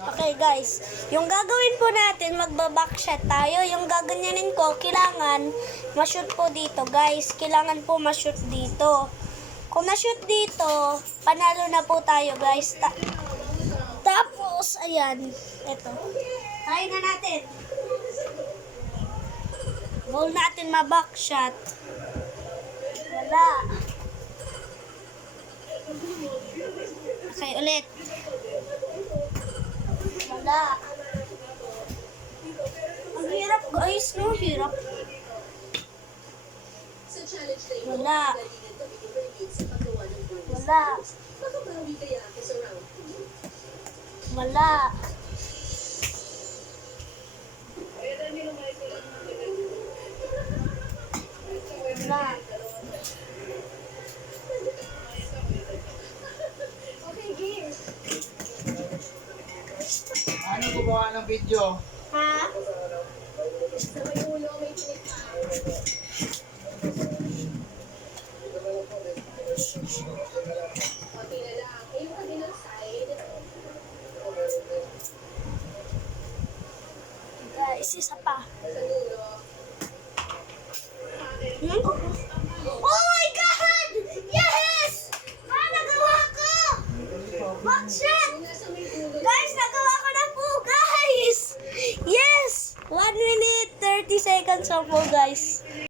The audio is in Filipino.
Okay guys, yung gagawin po natin, magbabackshot tayo. Yung gaganyanin ko, kailangan ma-shoot po dito guys. Kailangan po ma-shoot dito. Kung na-shoot dito, panalo na po tayo guys. Tapos, ayan, eto. Try na natin. Goal natin ma-backshot. Wala. Okay, ulit. Wala. Ang hirap guys, no? Hirap. Wala. Wala. Wala. Wala. Ano gumawa ng video? Ha? Sa may ulo, may pinikta. Okay na lang. Eh, yung kabilang side, Guys, isa pa. sa dulo. Oh my God! Yes! Nagawa ko! Backshot! Yung nasa may ulo, Guys, nagawa ko na po, guys! Yes! 1 minute, 30 seconds na po, guys.